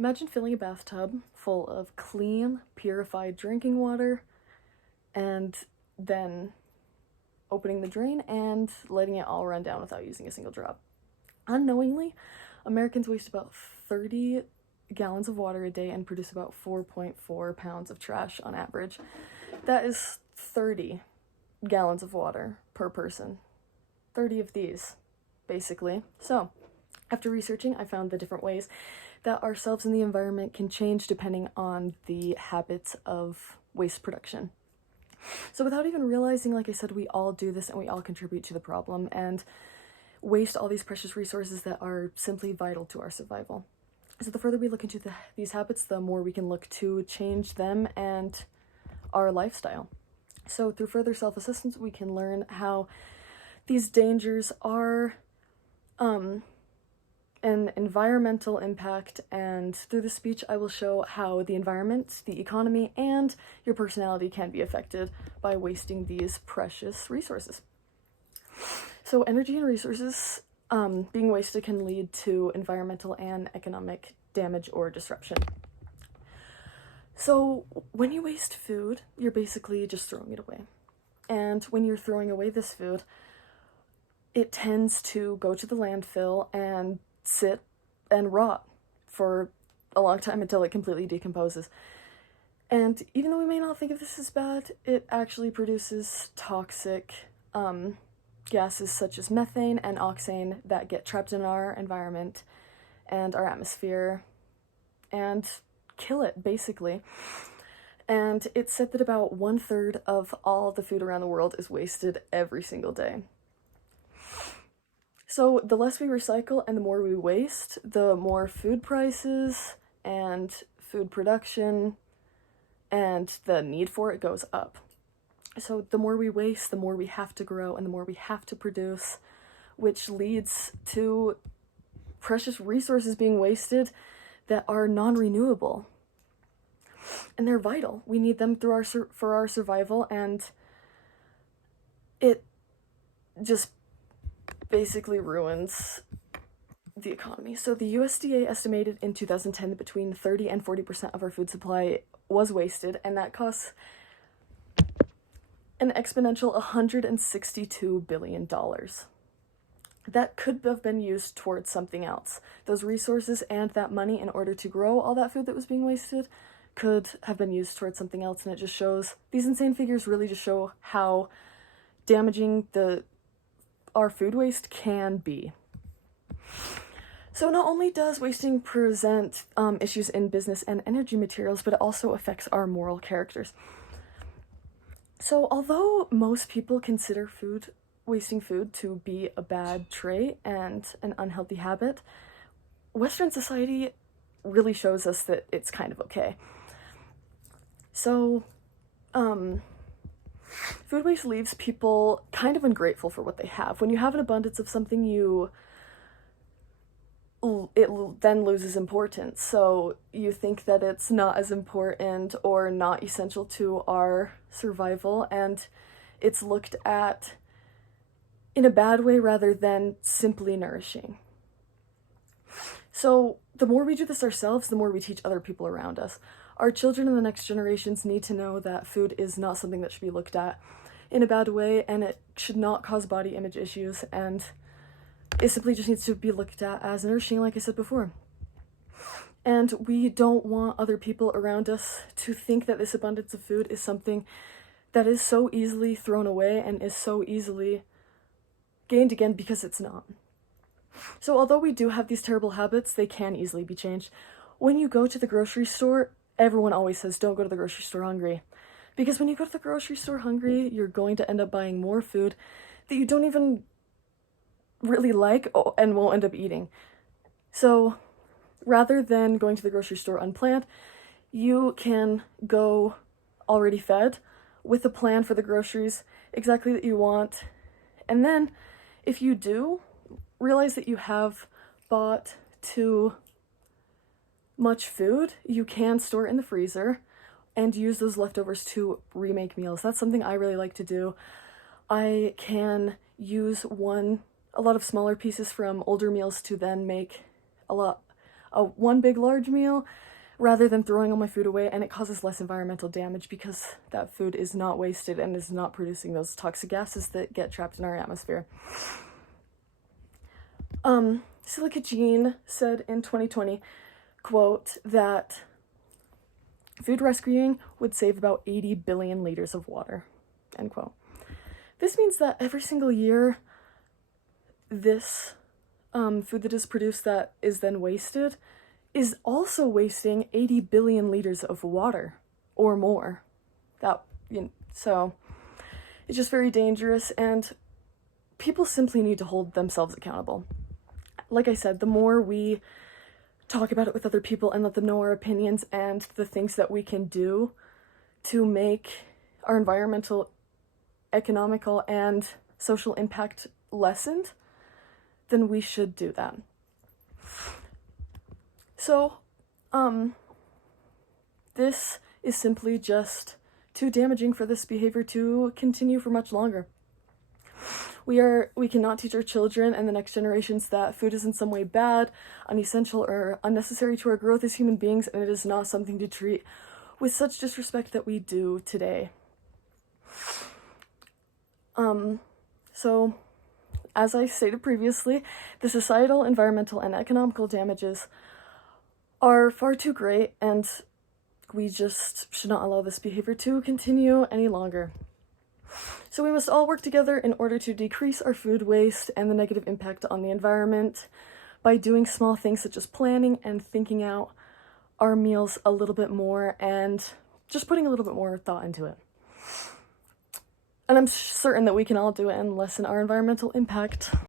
Imagine filling a bathtub full of clean, purified drinking water and then opening the drain and letting it all run down without using a single drop. Unknowingly, Americans waste about 30 gallons of water a day and produce about 4.4 pounds of trash on average. That is 30 gallons of water per person. 30 of these, basically. So, after researching, I found the different ways that ourselves and the environment can change depending on the habits of waste production. So without even realizing, like I said, we all do this and we all contribute to the problem and waste all these precious resources that are simply vital to our survival. So the further we look into these habits, the more we can look to change them and our lifestyle. So through further self-assessment, we can learn how these dangers are an environmental impact, and through the speech I will show how the environment, the economy, and your personality can be affected by wasting these precious resources. So energy and resources being wasted can lead to environmental and economic damage or disruption. So when you waste food, you're basically just throwing it away. And when you're throwing away this food, it tends to go to the landfill and sit and rot for a long time until it completely decomposes. And even though we may not think of this as bad, it actually produces toxic gases such as methane and oxane that get trapped in our environment and our atmosphere and kill it, basically. And it's said that about 1/3 of all the food around the world is wasted every single day. So the less we recycle and the more we waste, the more food prices and food production and the need for it goes up. So the more we waste, the more we have to grow and the more we have to produce, which leads to precious resources being wasted that are non-renewable. And they're vital. We need them for our survival, and it just basically ruins the economy. So the USDA estimated in 2010 that between 30 and 40% of our food supply was wasted, and that costs an exponential $162 billion. That could have been used towards something else. Those resources and that money, in order to grow all that food that was being wasted, could have been used towards something else, and it just shows, these insane figures really just show how damaging our food waste can be. So not only does wasting present issues in business and energy materials, but it also affects our moral characters. So although most people consider wasting food to be a bad trait and an unhealthy habit, Western society really shows us that it's kind of okay. So, food waste leaves people kind of ungrateful for what they have. When you have an abundance of something, it then loses importance. So you think that it's not as important or not essential to our survival, and it's looked at in a bad way rather than simply nourishing. So the more we do this ourselves, the more we teach other people around us. Our children and the next generations need to know that food is not something that should be looked at in a bad way, and it should not cause body image issues, and it simply just needs to be looked at as nourishing, like I said before. And we don't want other people around us to think that this abundance of food is something that is so easily thrown away and is so easily gained again, because it's not. So although we do have these terrible habits, they can easily be changed. When you go to the grocery store, everyone always says, don't go to the grocery store hungry. Because when you go to the grocery store hungry, you're going to end up buying more food that you don't even really like and won't end up eating. So rather than going to the grocery store unplanned, you can go already fed with a plan for the groceries exactly that you want. And then if you do realize that you have bought too much food, you can store it in the freezer and use those leftovers to remake meals. That's something I really like to do. I can use a lot of smaller pieces from older meals to then make one big large meal rather than throwing all my food away, and it causes less environmental damage because that food is not wasted and is not producing those toxic gases that get trapped in our atmosphere. Silica Jean said in 2020, quote, that food rescuing would save about 80 billion liters of water, end quote. This means that every single year, this food that is produced that is then wasted is also wasting 80 billion liters of water or more. So it's just very dangerous, and people simply need to hold themselves accountable. Like I said, the more we talk about it with other people and let them know our opinions and the things that we can do to make our environmental, economical, and social impact lessened, then we should do that. So, this is simply just too damaging for this behavior to continue for much longer. We cannot teach our children and the next generations that food is in some way bad, unessential, or unnecessary to our growth as human beings, and it is not something to treat with such disrespect that we do today. So, as I stated previously, the societal, environmental, and economical damages are far too great, and we just should not allow this behavior to continue any longer. So we must all work together in order to decrease our food waste and the negative impact on the environment by doing small things such as planning and thinking out our meals a little bit more and just putting a little bit more thought into it. And I'm certain that we can all do it and lessen our environmental impact.